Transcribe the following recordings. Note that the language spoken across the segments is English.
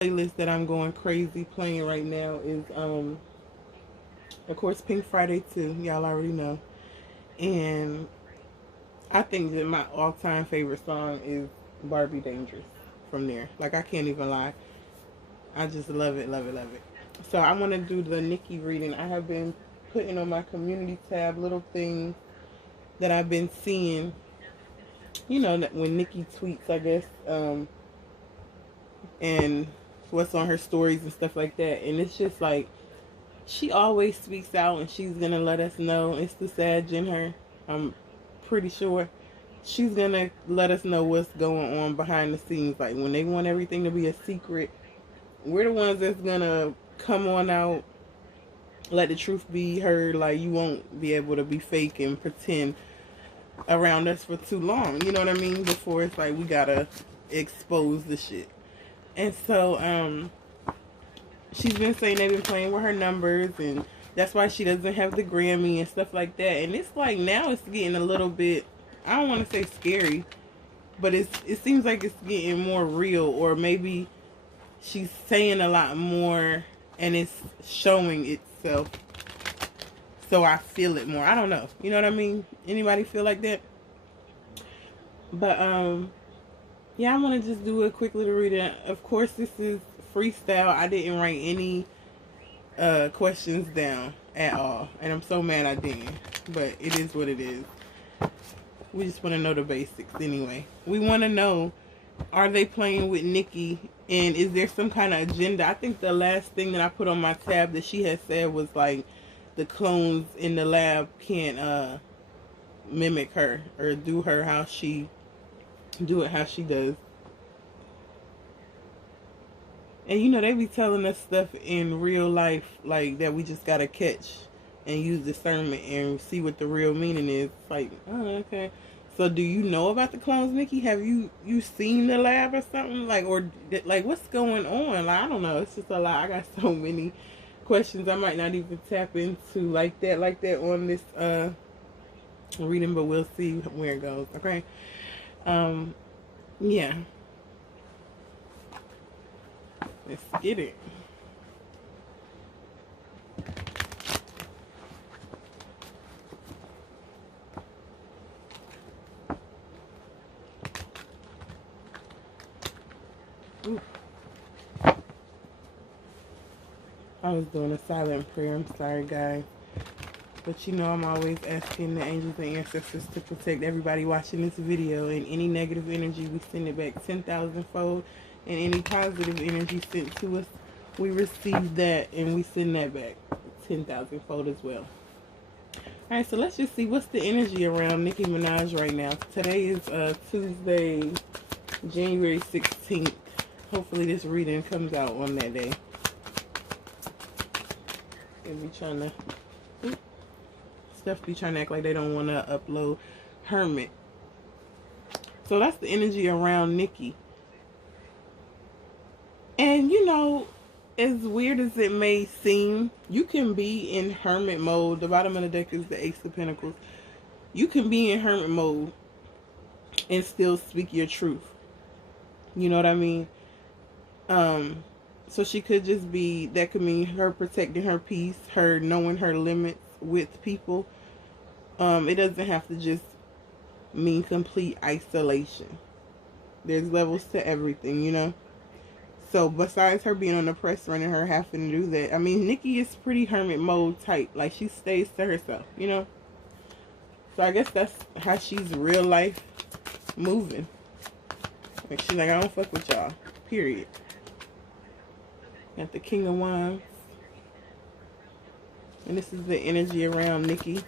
playlist that I'm going crazy playing right now is of course Pink Friday 2, y'all already know. And I think that my all-time favorite song is Barbie Dangerous from there. Like, I can't even lie. I just love it, love it, love it. So I want to do the Nicki reading. I have been putting on my community tab little things that I've been seeing, you know, when Nicki tweets, I guess, and what's on her stories and stuff like that. And it's just like, she always speaks out and she's going to let us know. It's the Sag in her, I'm pretty sure. She's going to let us know what's going on behind the scenes. Like, when they want everything to be a secret, we're the ones that's going to come on out, let the truth be heard. Like, you won't be able to be fake and pretend around us for too long. You know what I mean? Before it's like, we got to expose the shit. And so, she's been saying they've been playing with her numbers, and that's why she doesn't have the Grammy and stuff like that. And it's like, now it's getting a little bit, I don't want to say scary, but it seems like it's getting more real, or maybe she's saying a lot more and it's showing itself. So I feel it more. I don't know. You know what I mean? Anybody feel like that? But yeah, I want to just do a quick little reading. Of course, this is freestyle. I didn't write any questions down at all, and I'm so mad I didn't. But it is what it is. We just want to know the basics anyway. We want to know, are they playing with Nicki, and is there some kind of agenda? I think the last thing that I put on my tab that she had said was like, the clones in the lab can't mimic her or do her how she does. And you know, they be telling us stuff in real life like that we just gotta catch and use discernment and see what the real meaning is. It's like, oh, okay. So do you know about the clones, Nicki? Have you seen the lab or something? Like, or like, what's going on? Like, I don't know. It's just a lot. I got so many questions I might not even tap into like that on this reading, but we'll see where it goes. Okay. Yeah. Let's get it. Ooh. I was doing a silent prayer. I'm sorry, guys. But you know, I'm always asking the angels and ancestors to protect everybody watching this video. And any negative energy, we send it back 10,000 fold. And any positive energy sent to us, we receive that and we send that back 10,000 fold as well. Alright, so let's just see what's the energy around Nicki Minaj right now. Today is Tuesday, January 16th. Hopefully this reading comes out on that day. And be trying to... Stuff be trying to act like they don't want to upload Hermit. So that's the energy around Nicki. And you know, as weird as it may seem, you can be in hermit mode. The bottom of the deck is the Ace of Pentacles. You can be in hermit mode and still speak your truth. You know what I mean? So she could just be, that could mean her protecting her peace, her knowing her limits with people. It doesn't have to just mean complete isolation. There's levels to everything, you know? So besides her being on the press run and her having to do that, I mean, Nicki is pretty hermit mode type. Like, she stays to herself, you know? So I guess that's how she's real life moving. Like, she's like, I don't fuck with y'all. Period. Got the King of Wands. And this is the energy around Nicki.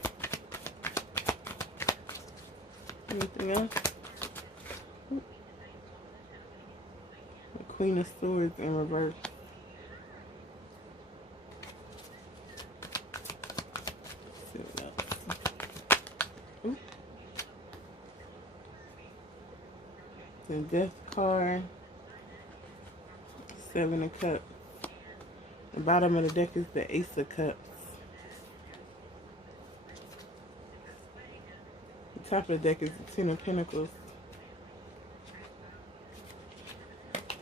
Anything else? The Queen of Swords in reverse. The Death card. Seven of Cups. The bottom of the deck is the Ace of Cups. The top of the deck is the Ten of Pentacles.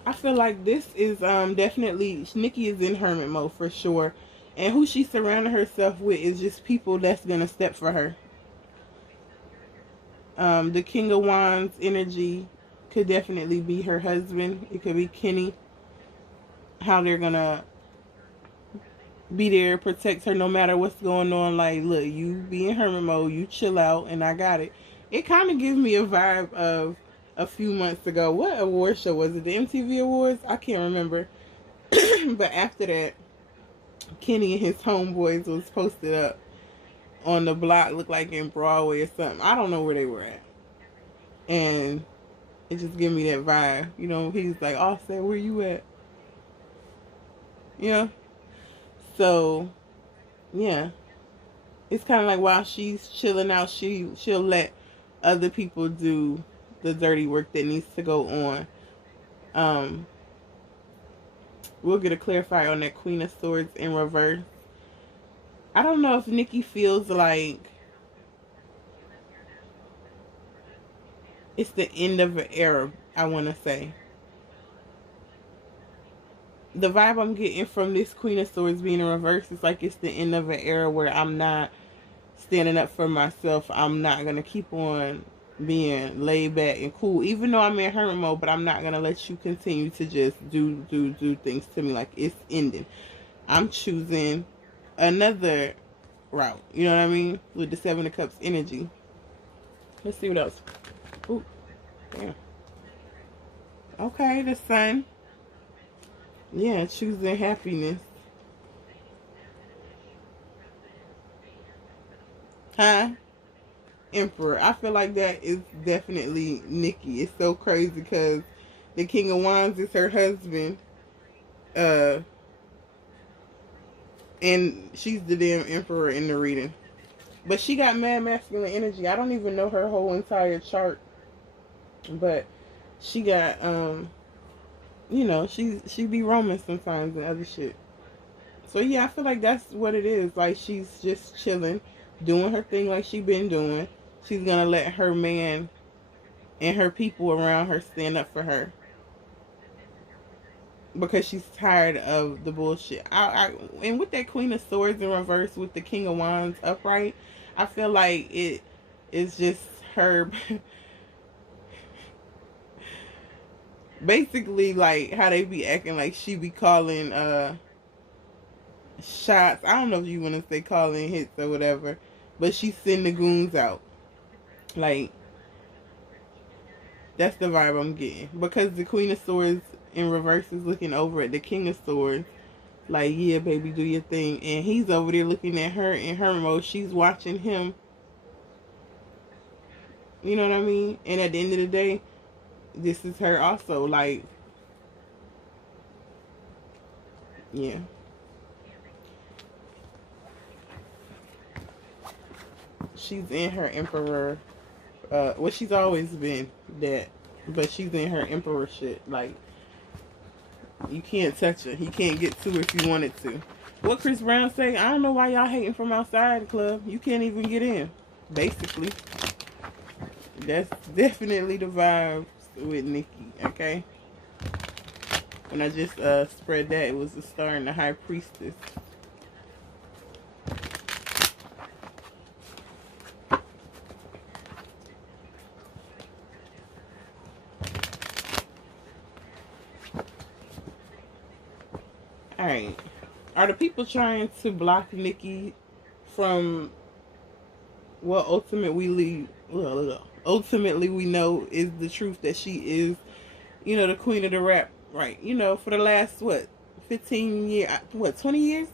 I feel like this is definitely Nicki is in hermit mode for sure, and who she surrounded herself with is just people that's gonna step for her. The King of Wands energy could definitely be her husband. It could be Kenny. How they're gonna be there, protect her no matter what's going on. Like, look, you be in hermit mode, you chill out, and I got it. It kind of gives me a vibe of a few months ago. What award show was it? The MTV Awards? I can't remember. But after that, Kenny and his homeboys was posted up on the block, looked like in Broadway or something. I don't know where they were at. And it just gave me that vibe. You know, he's like, Offset, where you at? You know? So, yeah. It's kind of like while she's chilling out, she'll let other people do the dirty work that needs to go on. We'll get a clarifier on that Queen of Swords in reverse. I don't know if Nicki feels like it's the end of an era, I want to say. The vibe I'm getting from this Queen of Swords being in reverse is like it's the end of an era where I'm not standing up for myself. I'm not going to keep on being laid back and cool, even though I'm in hermit mode, but I'm not going to let you continue to just do things to me. Like, it's ending. I'm choosing another route. You know what I mean? With the Seven of Cups energy. Let's see what else. Ooh, damn. Okay, the Sun. Yeah, choosing happiness. Huh? Emperor. I feel like that is definitely Nicki. It's so crazy because the King of Wands is her husband. And she's the damn Emperor in the reading. But she got mad masculine energy. I don't even know her whole entire chart. But she got, you know, she be roaming sometimes and other shit. So yeah, I feel like that's what it is. Like, she's just chilling, doing her thing like she been doing. She's gonna let her man and her people around her stand up for her because she's tired of the bullshit. And with that Queen of Swords in reverse with the King of Wands upright, I feel like it is just her basically like how they be acting like she be calling shots. I don't know if you want to say calling hits or whatever, but she send the goons out. Like, that's the vibe I'm getting. Because the Queen of Swords in reverse is looking over at the King of Swords. Like, yeah, baby, do your thing. And he's over there looking at her in her mode. She's watching him. You know what I mean? And at the end of the day, this is her also. Like, yeah. She's in her Emperor. Well, she's always been that. But she's in her Emperor shit. Like, you can't touch her. He can't get to her if you wanted to. What Chris Brown say? I don't know why y'all hating from outside the club. You can't even get in. Basically. That's definitely the vibes with Nicki, okay? When I just spread that, it was the Star and the High Priestess. Alright. Are the people trying to block Nicki from what ultimately we know is the truth, that she is, you know, the queen of the rap, right? You know, for the last, 15 years, 20 years?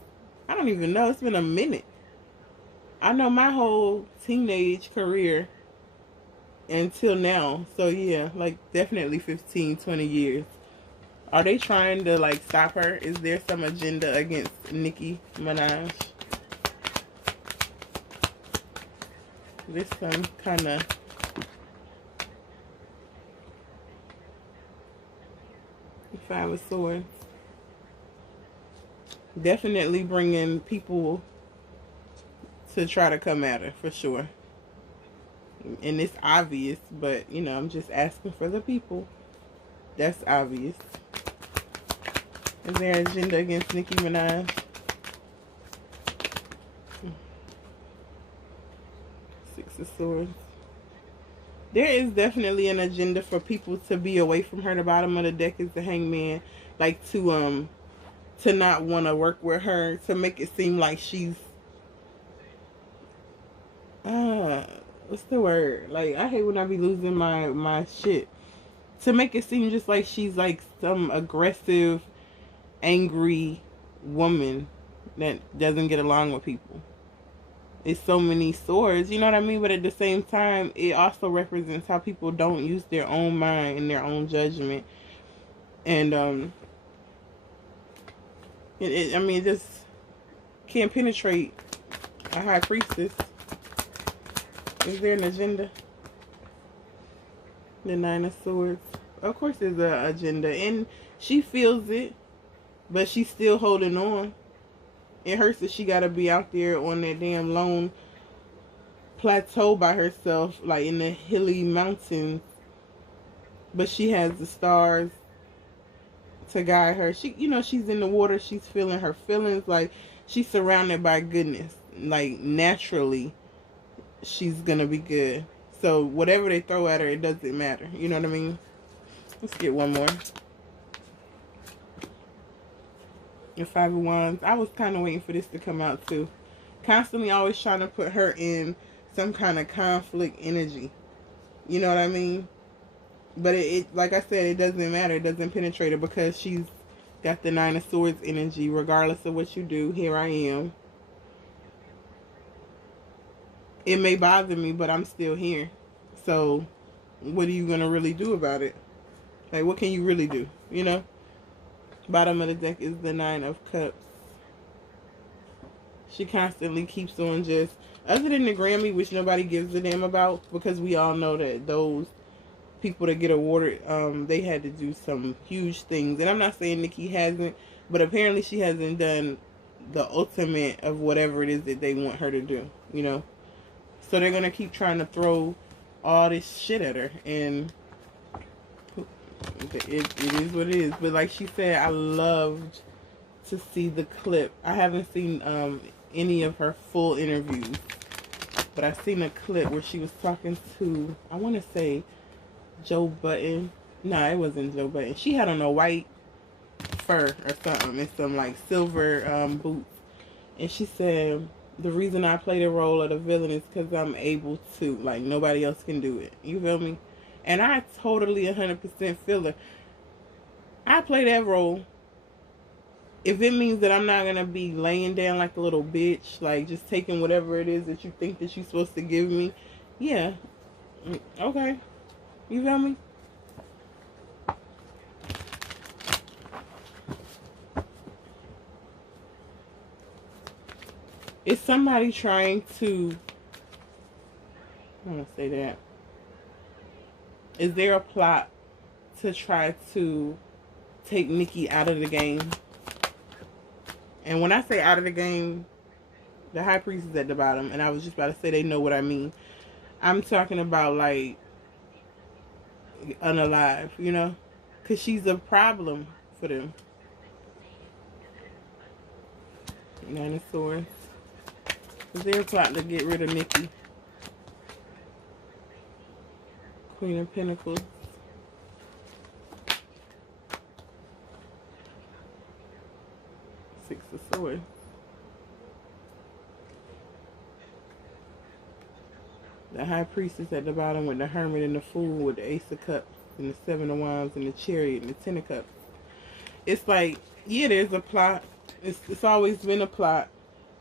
I don't even know. It's been a minute. I know my whole teenage career until now. So, yeah, like, definitely 15, 20 years. Are they trying to, like, stop her? Is there some agenda against Nicki Minaj? This some kind of Five of Swords. Definitely bringing people to try to come at her, for sure. And it's obvious, but, you know, I'm just asking for the people. That's obvious. Is there an agenda against Nicki Minaj? Six of Swords. There is definitely an agenda for people to be away from her. The bottom of the deck is the Hangman. Like to not want to work with her, to make it seem like she's what's the word? Like, I hate when I be losing my shit. To make it seem just like she's like some aggressive, angry woman that doesn't get along with people. It's so many swords, you know what I mean? But at the same time, it also represents how people don't use their own mind and their own judgment. And I mean, it just can't penetrate a high priestess. Is there an agenda? The Nine of Swords. Of course there's an agenda. And she feels it. But she's still holding on. It hurts that she got to be out there on that damn lone plateau by herself. Like in the hilly mountains. But she has the stars to guide her. She, you know, she's in the water. She's feeling her feelings. Like, she's surrounded by goodness. Like, naturally, she's gonna be good. So whatever they throw at her, it doesn't matter. You know what I mean? Let's get one more. The Five of Wands. I was kind of waiting for this to come out too. Constantly always trying to put her in some kind of conflict energy. You know what I mean? But it like I said, it doesn't matter. It doesn't penetrate her because she's got the Nine of Swords energy. Regardless of what you do, here I am. It may bother me, but I'm still here. So, what are you going to really do about it? Like, what can you really do? You know? Bottom of the deck is the Nine of Cups. She constantly keeps on just... Other than the Grammy, which nobody gives a damn about, because we all know that those people that get awarded, they had to do some huge things. And I'm not saying Nicki hasn't, but apparently she hasn't done the ultimate of whatever it is that they want her to do, you know? So they're going to keep trying to throw all this shit at her. And it is what it is. But like she said, I loved to see the clip. I haven't seen any of her full interviews. But I seen a clip where she was talking to, I want to say, Joe Button. No, it wasn't Joe Button. She had on a white fur or something and some like silver boots. And she said, the reason I play the role of the villain is because I'm able to. Like, nobody else can do it. You feel me? And I totally 100% feel her. I play that role. If it means that I'm not going to be laying down like a little bitch, like just taking whatever it is that you think that you're supposed to give me, yeah. Okay. You feel me? Is somebody trying to... I don't want to say that. Is there a plot to try to take Nicki out of the game? And when I say out of the game, the High Priest is at the bottom. And I was just about to say they know what I mean. I'm talking about like unalive, you know? Because she's a problem for them. Nine of Swords. Is there a plot to get rid of Nicki? Queen of Pentacles. Six of Swords. The High Priestess at the bottom with the Hermit and the Fool with the Ace of Cups and the Seven of Wands and the Chariot and the Ten of Cups. It's like, yeah, there's a plot. It's always been a plot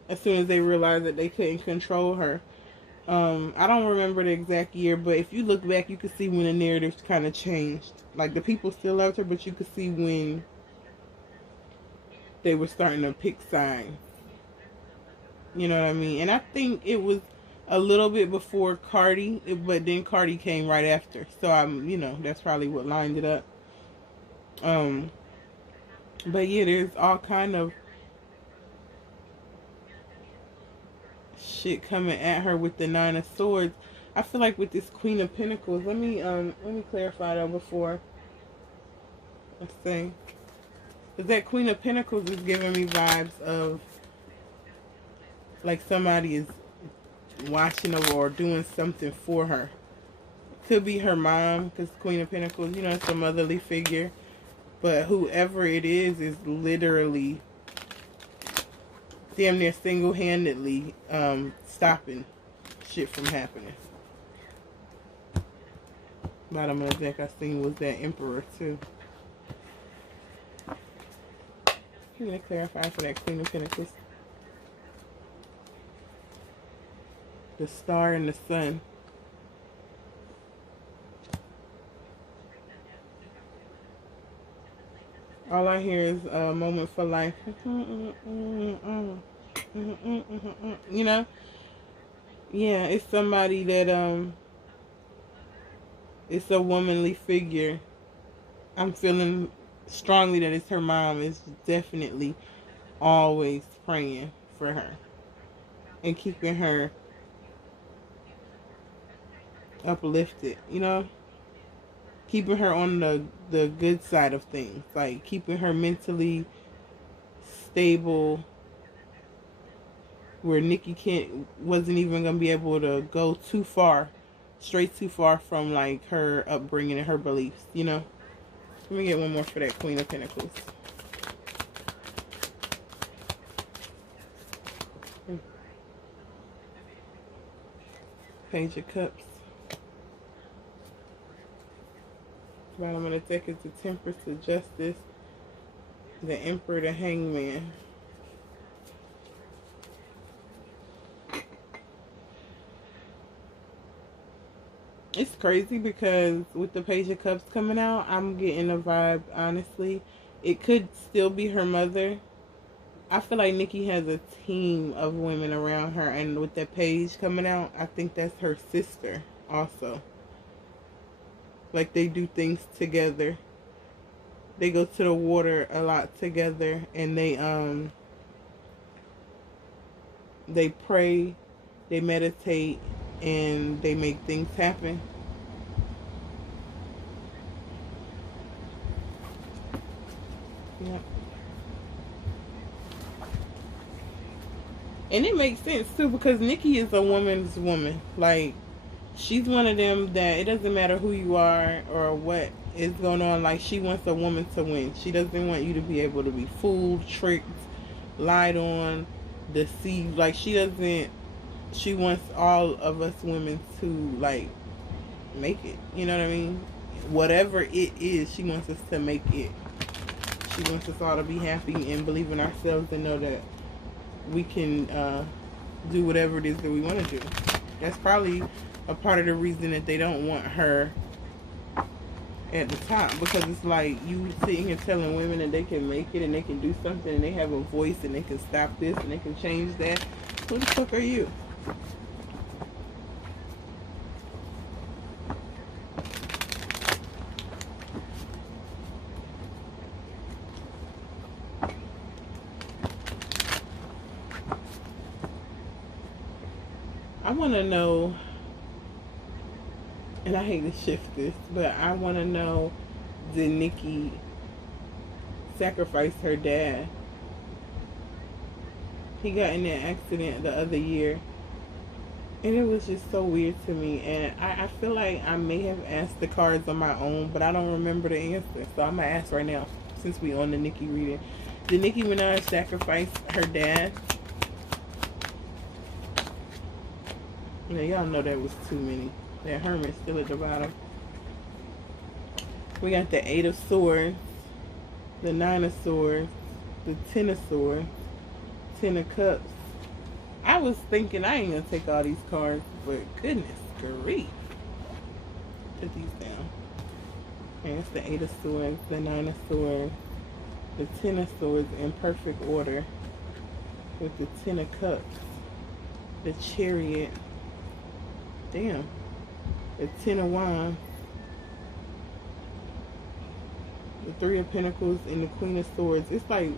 as soon as they realized that they couldn't control her. I don't remember the exact year, but if you look back, you can see when the narratives kind of changed. Like, the people still loved her, but you could see when they were starting to pick sides. You know what I mean? And I think it was a little bit before Cardi, but then Cardi came right after. So, you know, that's probably what lined it up. But yeah, there's all kind of shit coming at her with the Nine of Swords. I feel like with this Queen of Pentacles, let me clarify that before. Let's see. Because that Queen of Pentacles is giving me vibes of like somebody is watching over or doing something for her. Could be her mom, because Queen of Pentacles, you know, it's a motherly figure. But whoever it is literally damn near single-handedly stopping shit from happening. Bottom of the deck I seen was that Emperor too. I'm going to clarify for that Queen of Pentacles. The Star and the Sun. All I hear is a moment for life. You know? Yeah, it's somebody that, it's a womanly figure. I'm feeling strongly that it's her mom is definitely always praying for her and keeping her uplifted, you know? Keeping her on the good side of things. Like, keeping her mentally stable where Nicki wasn't even going to be able to go too far, straight too far from, like, her upbringing and her beliefs, you know? Let me get one more for that Queen of Pentacles. Page of Cups. Bottom of the deck is the Temperance, the Justice, the Emperor, the Hangman. It's crazy because with the Page of Cups coming out, I'm getting a vibe, honestly. It could still be her mother. I feel like Nicki has a team of women around her, and with that page coming out, I think that's her sister also. Like, they do things together. They go to the water a lot together, and they pray, they meditate, and they make things happen. Yeah. And it makes sense too, because Nicki is a woman's woman. Like, she's one of them that it doesn't matter who you are or what is going on. Like, she wants a woman to win. She doesn't want you to be able to be fooled, tricked, lied on, deceived. Like, she wants all of us women to, like, make it. You know what I mean? Whatever it is, she wants us to make it. She wants us all to be happy and believe in ourselves and know that we can do whatever it is that we want to do. That's probably a part of the reason that they don't want her at the top, because it's like you sitting here telling women that they can make it and they can do something and they have a voice and they can stop this and they can change that. Who the fuck are you? I want to know, and I hate to shift this, but I want to know, did Nicki sacrifice her dad? He got in that accident the other year, and it was just so weird to me, and I feel like I may have asked the cards on my own, but I don't remember the answer, so I'm going to ask right now, since we on the Nicki reading. Did Nicki Minaj sacrifice her dad? Yeah, y'all know that was too many. That Hermit's still at the bottom. We got the 8 of Swords, the 9 of Swords, the 10 of Swords, 10 of Cups. I was thinking I ain't gonna take all these cards, but goodness grief. Put these down. Okay, it's the 8 of Swords, the 9 of Swords, the 10 of Swords in perfect order, with the 10 of Cups, the Chariot. Damn. The 10 of Wands, the 3 of Pentacles, and the Queen of Swords. It's like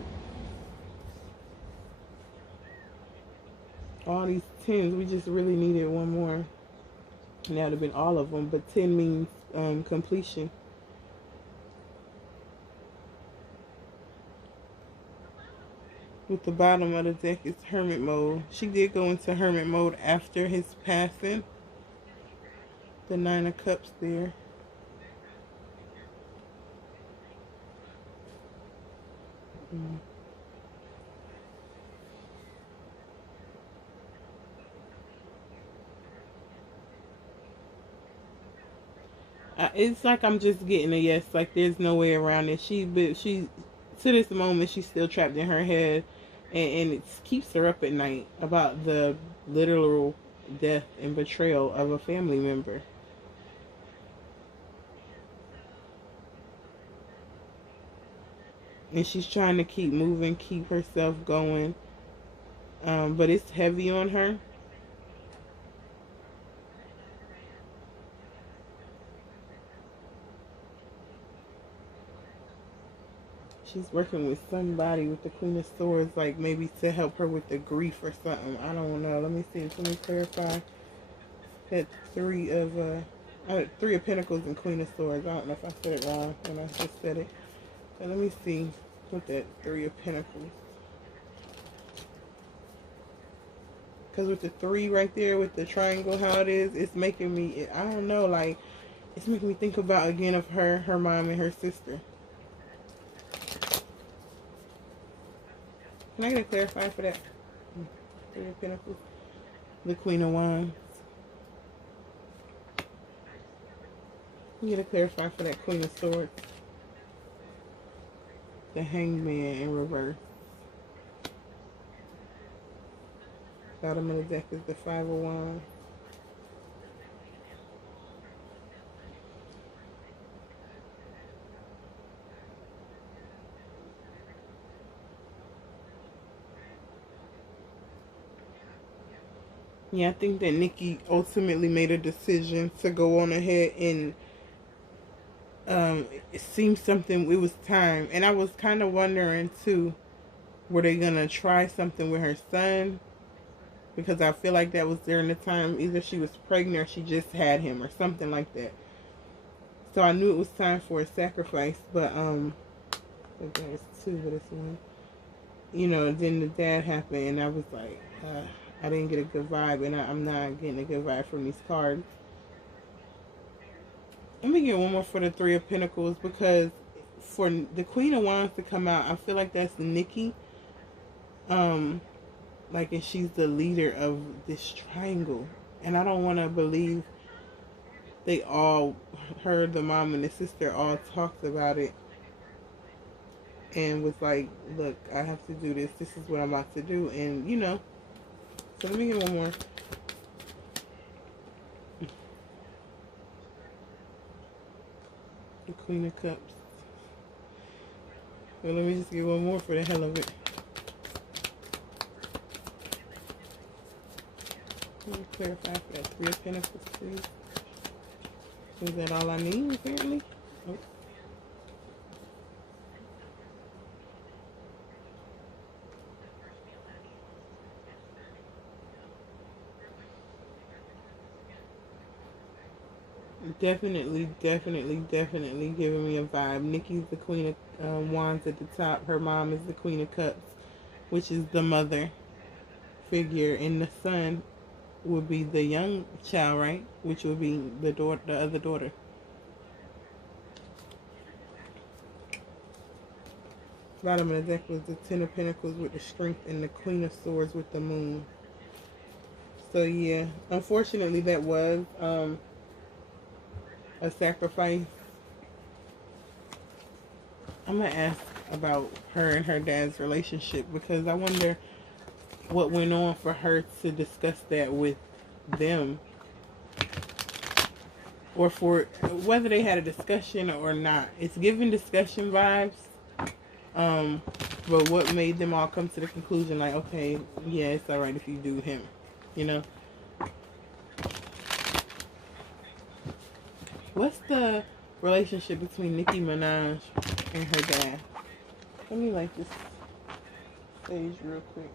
all these 10s. We just really needed one more. And that would have been all of them. But 10 means completion. With the bottom of the deck is hermit mode. She did go into hermit mode after his passing. The Nine of Cups there. Mm. It's like I'm just getting a yes. Like there's no way around it. She to this moment she's still trapped in her head, and it keeps her up at night about the literal death and betrayal of a family member. And she's trying to keep moving, keep herself going, but it's heavy on her. She's working with somebody with the Queen of Swords, like maybe to help her with the grief or something. I don't know. Let me see. Let me clarify. That Three of Pentacles and Queen of Swords. I don't know if I said it wrong when I just said it. But let me see what that Three of Pentacles. Because with the three right there, with the triangle, how it is, it's making me, I don't know, like, it's making me think about, again, of her mom and her sister. Can I get a clarify for that? Three of Pentacles. The Queen of Wands. Can you get a clarify for that Queen of Swords? The Hangman in reverse. Bottom of the deck is the Five of Wands. Yeah, I think that Nicki ultimately made a decision to go on ahead and it seemed something, it was time. And I was kind of wondering too, were they gonna try something with her son? Because I feel like that was during the time either she was pregnant or she just had him or something like that. So I knew it was time for a sacrifice, but I think that was two, but it's one. You know, then the dad happened, and I was like, I didn't get a good vibe, and I'm not getting a good vibe from these cards. Let me get one more for the Three of Pentacles, because for the Queen of Wands to come out, I feel like that's Nicki. Like, and she's the leader of this triangle, and I don't want to believe they all, her, the mom, and the sister all talked about it and was like, look, I have to do this. This is what I'm about to do. And, you know, so let me get one more. The Queen of Cups. So let me just get one more for the hell of it. Let me clarify for that Three of Pentacles, please. Is that all I need, apparently? Nope. Definitely giving me a vibe. Nicki's the Queen of Wands at the top. Her mom is the Queen of Cups, which is the mother figure, and the son would be the young child, right? Which would be the daughter, the other daughter. Bottom of the deck was the Ten of Pentacles with the Strength and the Queen of Swords with the Moon. So yeah, unfortunately that was a sacrifice. I'm gonna ask about her and her dad's relationship, because I wonder what went on for her to discuss that with them, or for whether they had a discussion or not. It's giving discussion vibes. But what made them all come to the conclusion, like, okay, yeah, it's all right if you do him, you know? What's the relationship between Nicki Minaj and her dad? Let me like this stage real quick.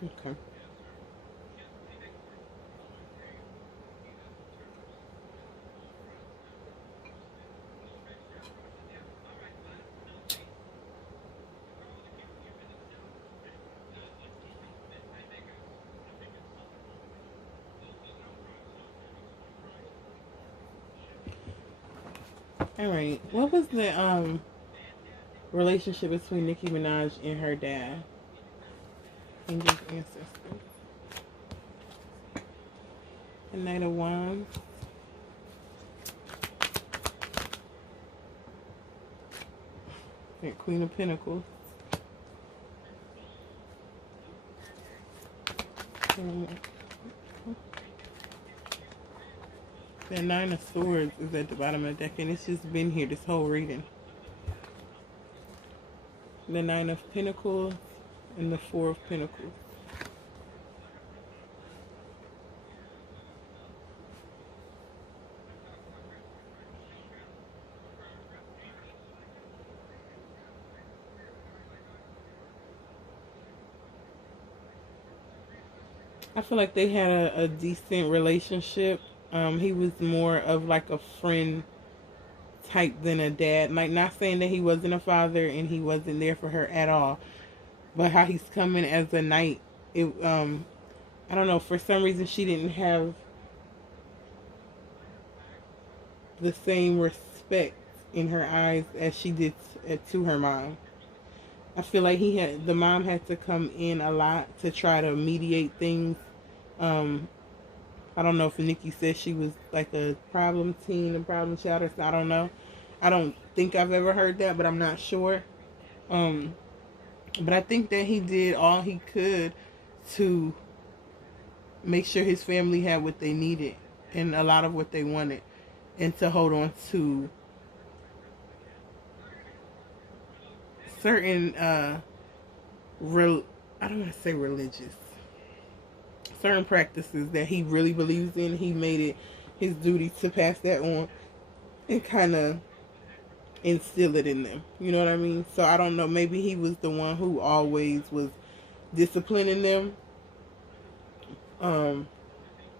Okay. All right. What was the relationship between Nicki Minaj and her dad and his ancestors? The Knight of Wands. And Queen of Pentacles. The Nine of Swords is at the bottom of the deck, and it's just been here this whole reading. The Nine of Pentacles and the Four of Pentacles. I feel like they had a decent relationship. He was more of like a friend type than a dad. Like, not saying that he wasn't a father and he wasn't there for her at all, but how he's coming as a knight. It I don't know. For some reason, she didn't have the same respect in her eyes as she did to her mom. I feel like the mom had to come in a lot to try to mediate things. I don't know if Nicki said she was like a problem teen, a problem child, or I don't know. I don't think I've ever heard that, but I'm not sure. But I think that he did all he could to make sure his family had what they needed and a lot of what they wanted, and to hold on to certain I don't want to say religious, certain practices that he really believes in. He made it his duty to pass that on and kind of instill it in them. You know what I mean? So I don't know. Maybe he was the one who always was disciplining them.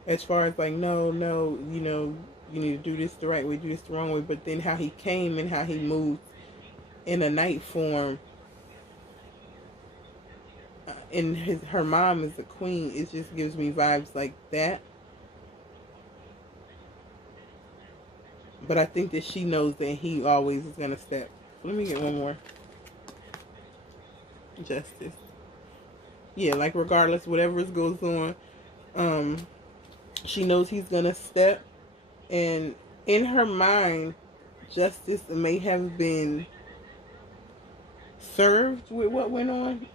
As far as like, no, you know, you need to do this the right way, do this the wrong way. But then how he came and how he moved in a night form, and her mom is a queen, it just gives me vibes like that. But I think that she knows that he always is going to step. Let me get one more. Justice. Yeah, like regardless, whatever goes on, she knows he's going to step. And in her mind, justice may have been served with what went on.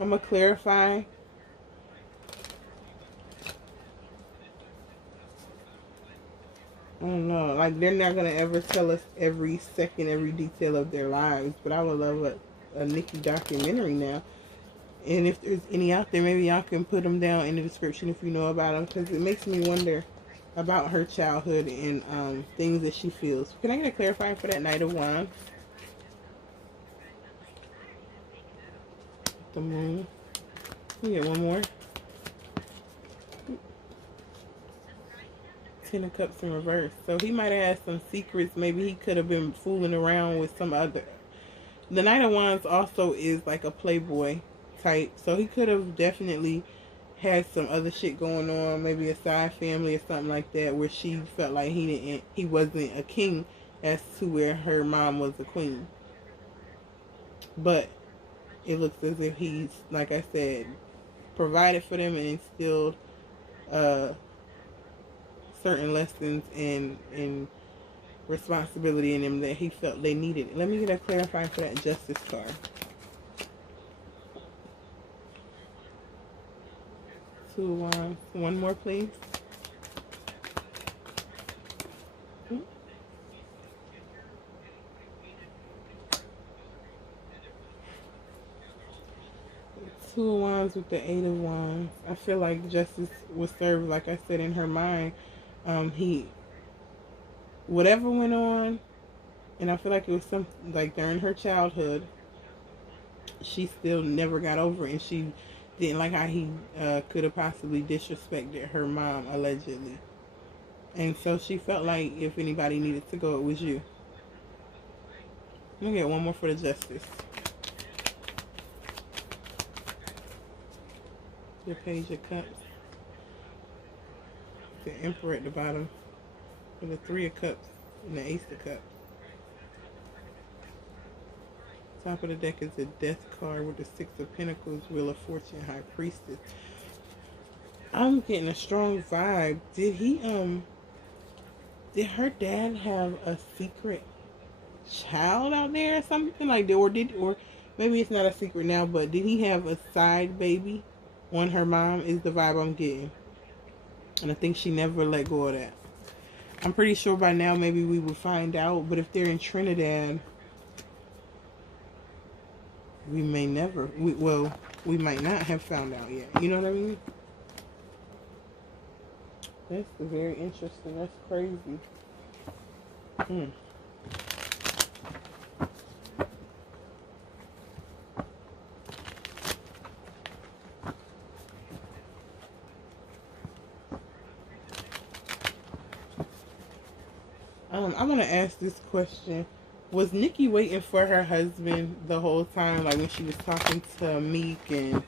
I'm going to clarify. I don't know. Like, they're not going to ever tell us every second, every detail of their lives. But I would love a Nicki documentary now. And if there's any out there, maybe y'all can put them down in the description if you know about them. Because it makes me wonder about her childhood and things that she feels. Can I get a clarifying for that Knight of Wands? The Moon. Let me get one more. Ten of Cups in reverse. So he might have had some secrets. Maybe he could have been fooling around with some other. The Knight of Wands also is like a playboy type. So he could have definitely had some other shit going on. Maybe a side family or something like that, where she felt like he wasn't a king, as to where her mom was a queen. But it looks as if he's, like I said, provided for them and instilled certain lessons and responsibility in them that he felt they needed. Let me get a clarifying for that Justice card. Two of Wands. One more, please. Two of Wands with the Eight of Wands. I feel like justice was served, like I said, in her mind. Whatever went on, and I feel like it was something like during her childhood, she still never got over it, and she didn't like how he could have possibly disrespected her mom, allegedly. And so she felt like if anybody needed to go, it was you. Let me get one more for the justice. Your page of cups. The emperor at the bottom. With the 3 of cups and the ace of cups. Top of the deck is the death card with the 6 of pentacles, wheel of fortune, high priestess. I'm getting a strong vibe. Did her dad have a secret child out there or something like that? Or maybe it's not a secret now, but did he have a side baby on her mom is the vibe I'm getting. And I think she never let go of that. I'm pretty sure by now maybe we would find out, but if they're in Trinidad, we may never, we might not have found out yet. You know what I mean? That's very interesting. That's crazy. I want to ask this question. Was Nicki waiting for her husband the whole time? Like when she was talking to Meek and...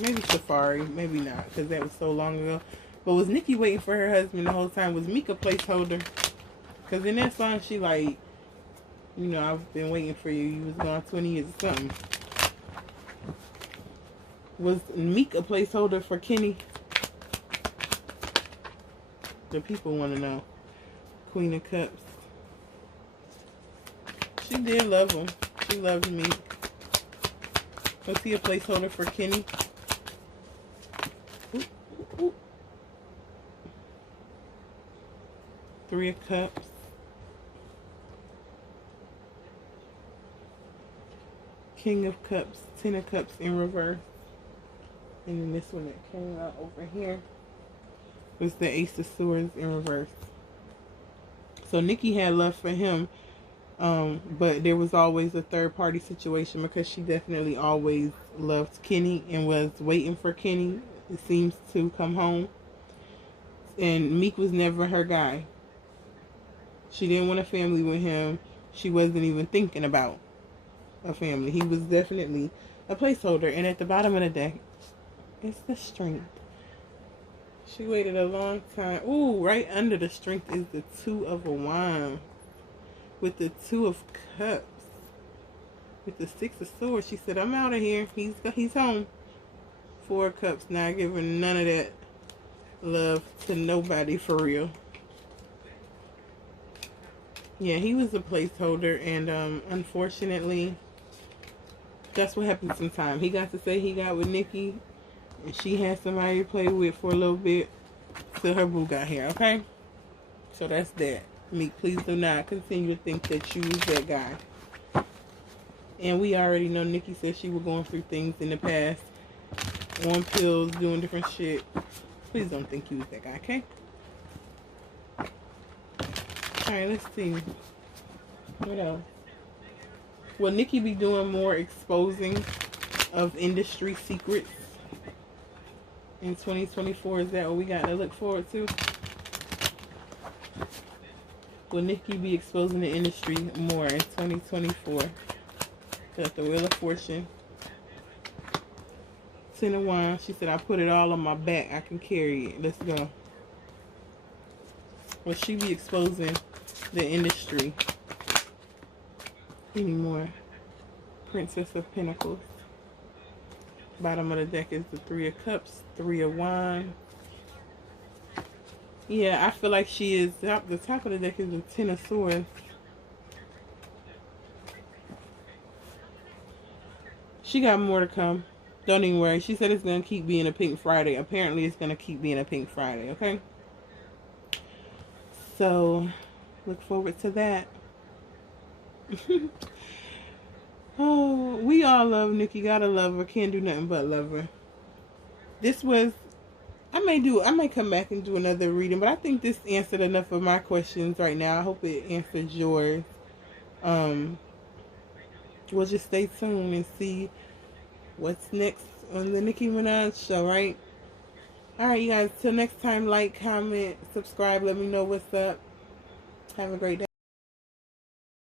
maybe Safari, maybe not, because that was so long ago. But was Nicki waiting for her husband the whole time? Was Meek a placeholder? Because in that song, she like, you know, I've been waiting for you. You was gone 20 years or something. Was Meek a placeholder for Kenny? The people want to know. Queen of Cups. She did love him. She loved Meek. Was he a placeholder for Kenny? Ooh, ooh, ooh. 3 of Cups. King of Cups. 10 of Cups in reverse. And then this one that came out over here was the Ace of Swords in reverse. So Nicki had love for him. But there was always a third party situation because she definitely always loved Kenny and was waiting for Kenny, it seems, to come home. And Meek was never her guy. She didn't want a family with him. She wasn't even thinking about a family. He was definitely a placeholder. And at the bottom of the deck, it's the Strength. She waited a long time. Ooh, right under the Strength is the 2 of Wands. With the 2 of Cups. With the 6 of Swords. She said, I'm out of here. He's home. 4 of Cups. Not giving none of that love to nobody for real. Yeah, he was a placeholder. And unfortunately, that's what happens sometimes. He got to say he got with Nicki. And she had somebody to play with for a little bit. Till her boo got here. Okay? So that's that. Meek, please do not continue to think that you was that guy. And we already know Nicki said she was going through things in the past. On pills, doing different shit. Please don't think you was that guy, okay? Alright, let's see. What else? Will Nicki be doing more exposing of industry secrets in 2024? Is that what we got to look forward to? Will Nicki be exposing the industry more in 2024? Got the Wheel of Fortune. 10 of Wands. She said, I put it all on my back. I can carry it. Let's go. Will she be exposing the industry anymore? Princess of Pentacles. Bottom of the deck is the 3 of Cups. 3 of Wands. Yeah, I feel like she is. The top of the deck is the 10 of Swords. She got more to come. Don't even worry. She said it's going to keep being a Pink Friday. Apparently, it's going to keep being a Pink Friday, okay? So, look forward to that. Oh, we all love Nicki. Gotta love her. Can't do nothing but love her. This was... I may come back and do another reading, but I think this answered enough of my questions right now. I hope it answered yours. we'll just stay tuned and see what's next on the Nicki Minaj show, right? Alright, you guys, till next time, like, comment, subscribe, let me know what's up. Have a great day.